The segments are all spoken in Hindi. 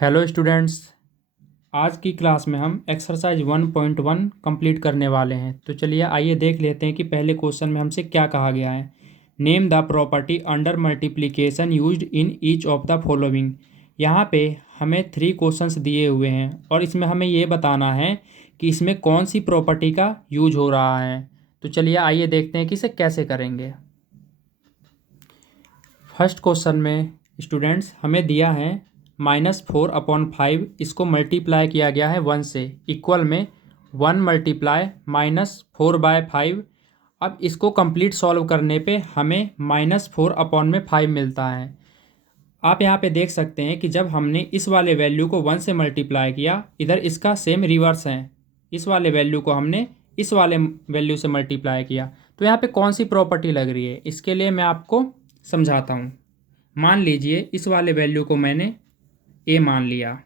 Hello students. आज की क्लास में हम एक्सरसाइज 1.1 कंप्लीट करने वाले हैं। तो चलिए आइए देख लेते हैं कि पहले क्वेश्चन में हमसे क्या कहा गया है। Name the property under multiplication used in each of the following. यहाँ पे हमें 3 क्वेश्चंस दिए हुए हैं और इसमें हमें ये बताना है कि इसमें कौन सी प्रॉपर्टी का यूज हो रहा है। तो चलिए आइए देखते हैं कि इसे कैसे करेंगे। फर्स्ट क्वेश्चन में स्टूडेंट्स हमें दिया है -4/5, इसको मल्टीप्लाई किया गया है 1 से, इक्वल में 1 मल्टीप्लाई -4/5। अब इसको कंप्लीट सॉल्व करने पे हमें -4/5 मिलता है। आप यहाँ पे देख सकते हैं कि जब हमने इस वाले वैल्यू को 1 से मल्टीप्लाई किया, इधर इसका सेम रिवर्स है। इस वाले वैल्यू को हमने इस वाले वैल्यू से मल्टीप्लाई किया, तो यहाँ पे कौन सी प्रॉपर्टी लग रही है इसके लिए मैं आपको समझाता हूँ। मान लीजिए इस वाले वैल्यू को मैंने ए मान लिया,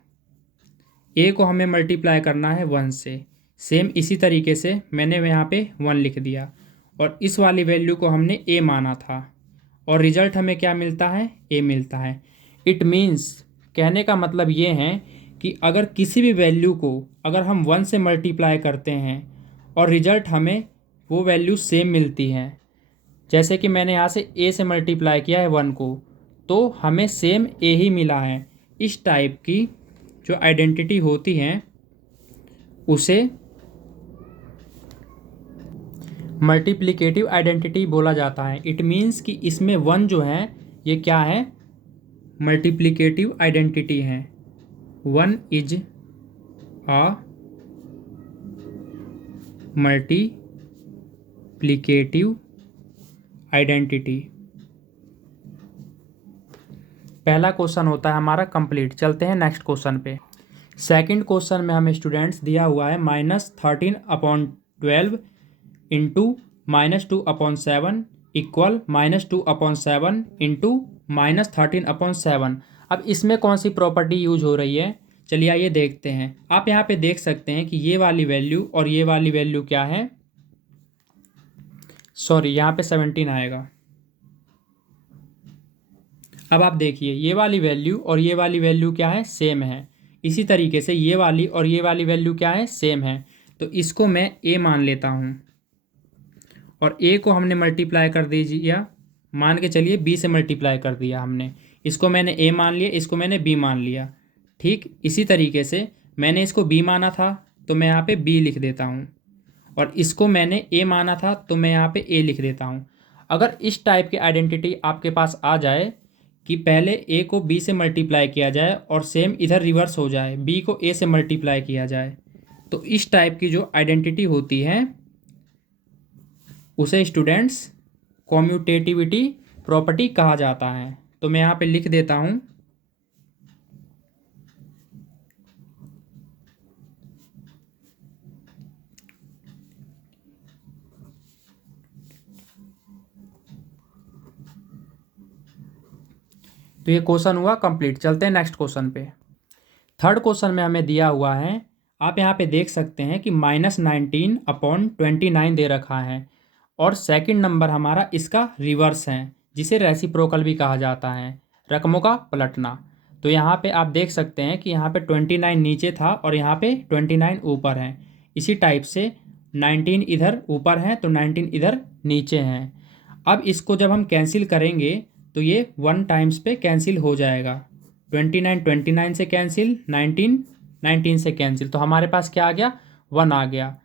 ए को हमें मल्टीप्लाई करना है 1 से। सेम इसी तरीके से मैंने यहाँ पे 1 लिख दिया और इस वाली वैल्यू को हमने ए माना था और रिजल्ट हमें क्या मिलता है, ए मिलता है। इट मीन्स, कहने का मतलब ये है कि अगर किसी भी वैल्यू को अगर हम 1 से मल्टीप्लाई करते हैं और रिजल्ट हमें वो वैल्यू सेम मिलती है, जैसे कि मैंने यहाँ से ए से मल्टीप्लाई किया है 1 को, तो हमें सेम ए ही मिला है। इस टाइप की जो आइडेंटिटी होती हैं उसे मल्टीप्लिकेटिव आइडेंटिटी बोला जाता है। इट मीन्स कि इसमें 1 जो है ये क्या है, मल्टीप्लिकेटिव आइडेंटिटी है। 1 इज अ मल्टीप्लिकेटिव आइडेंटिटी। पहला क्वेश्चन होता है हमारा कंप्लीट। चलते हैं नेक्स्ट क्वेश्चन पे। सेकंड क्वेश्चन में हमें स्टूडेंट्स दिया हुआ है -13/12 इंटू -2/7 इक्वल -2/7 इंटू -13/7। अब इसमें कौन सी प्रॉपर्टी यूज हो रही है, चलिए आइए देखते हैं। आप यहाँ पे देख सकते हैं कि ये वाली वैल्यू और ये वाली वैल्यू क्या है, सॉरी यहाँ पे 17 आएगा। अब आप देखिए ये वाली वैल्यू और ये वाली वैल्यू क्या है, सेम है। इसी तरीके से ये वाली और ये वाली वैल्यू क्या है, सेम है। तो इसको मैं ए मान लेता हूँ और ए को हमने मल्टीप्लाई कर दीजिए, मान के चलिए बी से मल्टीप्लाई कर दिया हमने। इसको मैंने ए मान लिया, इसको मैंने बी मान लिया। ठीक इसी तरीके से मैंने इसको बी माना था तो मैं यहाँ पे बी लिख देता हूँ और इसको मैंने ए माना था तो मैं यहाँ पे ए लिख देता हूँ। अगर इस टाइप की आइडेंटिटी आपके पास आ जाए कि पहले ए को बी से मल्टीप्लाई किया जाए और सेम इधर रिवर्स हो जाए, बी को ए से मल्टीप्लाई किया जाए, तो इस टाइप की जो आइडेंटिटी होती है उसे स्टूडेंट्स कॉम्यूटेटिविटी प्रॉपर्टी कहा जाता है। तो मैं यहाँ पे लिख देता हूँ तो ये क्वेश्चन हुआ कंप्लीट। चलते हैं नेक्स्ट क्वेश्चन पे। थर्ड क्वेश्चन में हमें दिया हुआ है, आप यहाँ पे देख सकते हैं कि -19/29 दे रखा है और सेकंड नंबर हमारा इसका रिवर्स है, जिसे रेसिप्रोकल भी कहा जाता है, रकमों का पलटना। तो यहाँ पे आप देख सकते हैं कि यहाँ पे 29 नीचे था और यहाँ पे 29 ऊपर है। इसी टाइप से 19 इधर ऊपर है तो 19 इधर नीचे हैं। अब इसको जब हम कैंसिल करेंगे तो ये 1 टाइम्स पे कैंसिल हो जाएगा। 29 से कैंसिल, 19 से कैंसिल, तो हमारे पास क्या आ गया, 1 आ गया।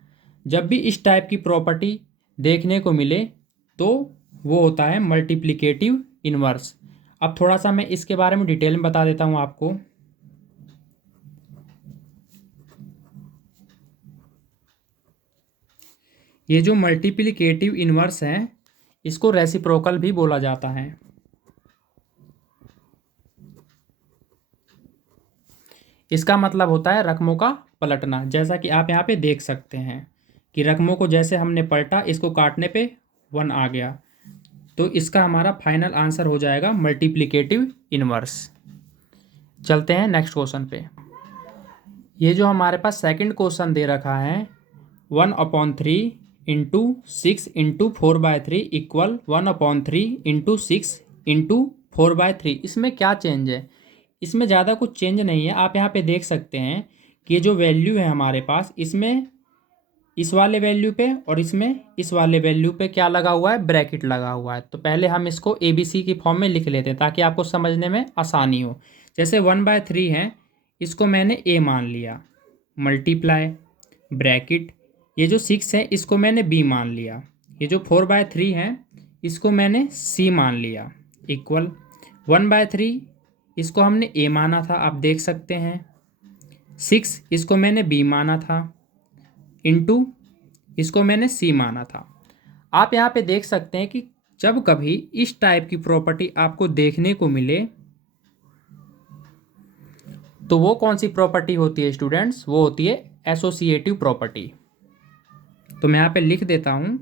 जब भी इस टाइप की प्रॉपर्टी देखने को मिले तो वो होता है मल्टीप्लिकेटिव इन्वर्स। अब थोड़ा सा मैं इसके बारे में डिटेल में बता देता हूँ आपको। ये जो मल्टीप्लिकेटिव इन्वर्स है इसको रेसिप्रोकल भी बोला जाता है। इसका मतलब होता है रकमों का पलटना। जैसा कि आप यहाँ पे देख सकते हैं कि रकमों को जैसे हमने पलटा, इसको काटने पे 1 आ गया, तो इसका हमारा फाइनल आंसर हो जाएगा मल्टीप्लिकेटिव इन्वर्स। चलते हैं नेक्स्ट क्वेश्चन पे। ये जो हमारे पास सेकंड क्वेश्चन दे रखा है 1/3 into 6 into 4/3 equal 1/3 into 6 into 4/3, इसमें क्या चेंज है, इसमें ज़्यादा कुछ चेंज नहीं है। आप यहाँ पे देख सकते हैं कि ये जो वैल्यू है हमारे पास, इसमें इस वाले वैल्यू पे और इसमें इस वाले वैल्यू पे क्या लगा हुआ है, ब्रैकेट लगा हुआ है। तो पहले हम इसको ABC की फॉर्म में लिख लेते हैं ताकि आपको समझने में आसानी हो। जैसे 1/3 है, इसको मैंने A मान लिया, मल्टीप्लाई ब्रैकेट, ये जो 6 है इसको मैंने B मान लिया, ये जो 4/3 है इसको मैंने C मान लिया, इक्वल 1/3 इसको हमने A माना था, आप देख सकते हैं। 6 इसको मैंने B माना था, इनटू इसको मैंने C माना था। आप यहाँ पे देख सकते हैं कि जब कभी इस टाइप की प्रॉपर्टी आपको देखने को मिले तो वो कौन सी प्रॉपर्टी होती है स्टूडेंट्स, वो होती है एसोसिएटिव प्रॉपर्टी। तो मैं यहाँ पे लिख देता हूँ,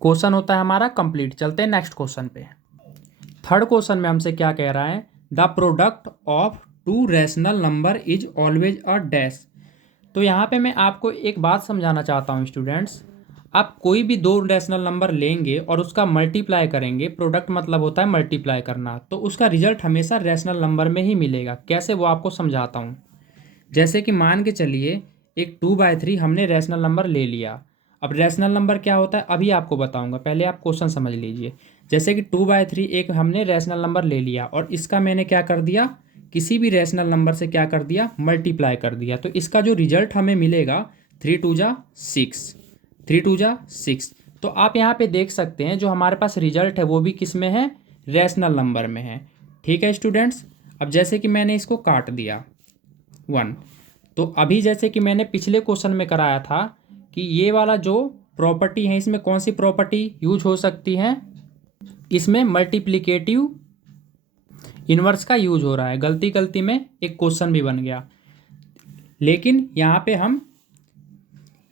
क्वेश्चन होता है हमारा कंप्लीट। चलते हैं नेक्स्ट क्वेश्चन पे। थर्ड क्वेश्चन में हमसे क्या कह रहा है, the product of to rational number is always a dash. तो यहाँ पे मैं आपको एक बात समझाना चाहता हूँ स्टूडेंट्स, आप कोई भी दो रैशनल नंबर लेंगे और उसका मल्टीप्लाई करेंगे, प्रोडक्ट मतलब होता है मल्टीप्लाई करना, तो उसका रिजल्ट हमेशा रैशनल नंबर में ही मिलेगा। कैसे, वो आपको समझाता हूँ। जैसे कि मान के चलिए एक 2/3 हमने रैशनल नंबर ले लिया। अब रैशनल नंबर क्या होता है अभी आपको बताऊंगा, पहले आप क्वेश्चन समझ लीजिए। जैसे कि 2/3 एक हमने रैशनल नंबर ले लिया और इसका मैंने क्या कर दिया, किसी भी रैशनल नंबर से क्या कर दिया, मल्टीप्लाई कर दिया। तो इसका जो रिजल्ट हमें मिलेगा 3 2 जा 6, 3 2 जा 6। तो आप यहाँ पे देख सकते हैं जो हमारे पास रिजल्ट है वो भी किस में है, रैशनल नंबर में है। ठीक है स्टूडेंट्स। अब जैसे कि मैंने इसको काट दिया 1, तो अभी जैसे कि मैंने पिछले क्वेश्चन में कराया था कि ये वाला जो प्रॉपर्टी है इसमें कौन सी प्रॉपर्टी यूज हो सकती है, इसमें मल्टीप्लिकेटिव इन्वर्स का यूज हो रहा है। गलती गलती में एक क्वेश्चन भी बन गया, लेकिन यहाँ पे हम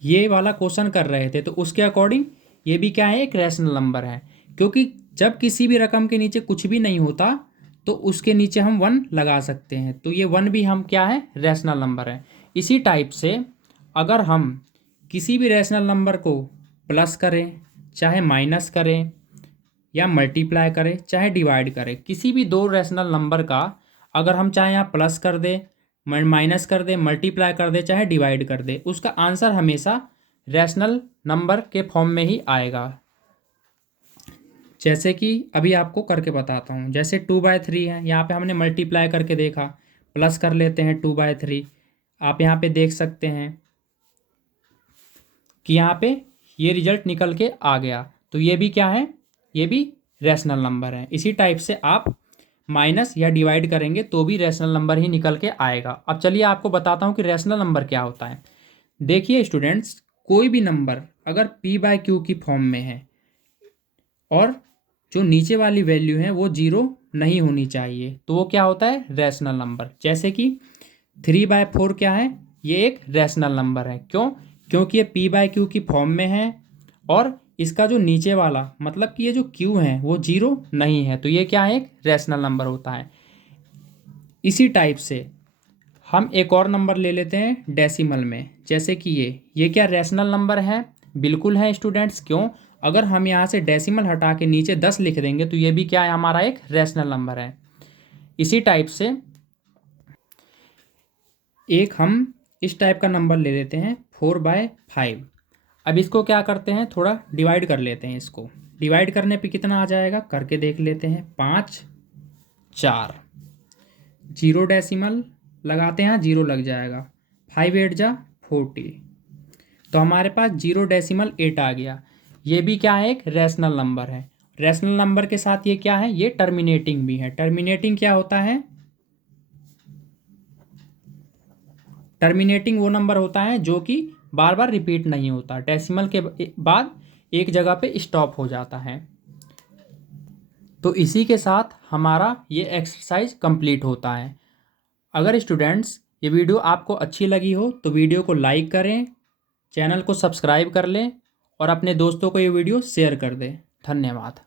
ये वाला क्वेश्चन कर रहे थे तो उसके अकॉर्डिंग ये भी क्या है, एक रैशनल नंबर है। क्योंकि जब किसी भी रकम के नीचे कुछ भी नहीं होता तो उसके नीचे हम 1 लगा सकते हैं, तो ये 1 भी हम क्या है, रैशनल नंबर है। इसी टाइप से अगर हम किसी भी रैशनल नंबर को प्लस करें, चाहे माइनस करें, या मल्टीप्लाई करें, चाहे डिवाइड करें, किसी भी दो रैशनल नंबर का अगर हम चाहे यहाँ प्लस कर दें, माइनस कर दें, मल्टीप्लाई कर दें, चाहे डिवाइड कर दें, उसका आंसर हमेशा रैशनल नंबर के फॉर्म में ही आएगा। जैसे कि अभी आपको करके बताता हूँ। जैसे 2/3 है, यहाँ पे हमने मल्टीप्लाई करके देखा, प्लस कर लेते हैं 2/3। आप यहाँ पे देख सकते हैं कि यहाँ पे ये रिजल्ट निकल के आ गया, तो ये भी क्या है, ये भी रैशनल नंबर है। इसी टाइप से आप माइनस या डिवाइड करेंगे तो भी रैशनल नंबर ही निकल के आएगा। अब चलिए आपको बताता हूँ कि रैशनल नंबर क्या होता है। देखिए स्टूडेंट्स, कोई भी नंबर अगर P/Q की फॉर्म में है और जो नीचे वाली वैल्यू है वो 0 नहीं होनी चाहिए, तो वो क्या होता है, रैशनल नंबर। जैसे कि 3/4 क्या है, ये एक रैशनल नंबर है। क्यों, क्योंकि ये P/Q की फॉर्म में है और इसका जो नीचे वाला मतलब कि ये जो Q है वो 0 नहीं है, तो ये क्या है, एक रैशनल नंबर होता है। इसी टाइप से हम एक और नंबर ले लेते हैं डेसिमल में। जैसे कि ये क्या रैशनल नंबर है, बिल्कुल है स्टूडेंट्स। क्यों, अगर हम यहाँ से डेसिमल हटा के नीचे 10 लिख देंगे तो ये भी क्या है, हमारा एक रैशनल नंबर है। इसी टाइप से एक हम इस टाइप का नंबर ले लेते हैं 4/5। अब इसको क्या करते हैं, थोड़ा डिवाइड कर लेते हैं। इसको डिवाइड करने पे कितना आ जाएगा, करके देख लेते हैं। 5 4, 0 डेसिमल लगाते हैं, 0 लग जाएगा, 5 8 जा 40, तो हमारे पास 0 डेसिमल 8 आ गया। ये भी क्या है, एक रैशनल नंबर है। रैशनल नंबर के साथ ये क्या है, ये टर्मिनेटिंग भी है। टर्मिनेटिंग क्या होता है, टर्मिनेटिंग वो नंबर होता है जो कि बार बार रिपीट नहीं होता, डेसिमल के बाद एक जगह पे स्टॉप हो जाता है। तो इसी के साथ हमारा ये एक्सरसाइज कंप्लीट होता है। अगर स्टूडेंट्स ये वीडियो आपको अच्छी लगी हो तो वीडियो को लाइक करें, चैनल को सब्सक्राइब कर लें और अपने दोस्तों को ये वीडियो शेयर कर दें। धन्यवाद।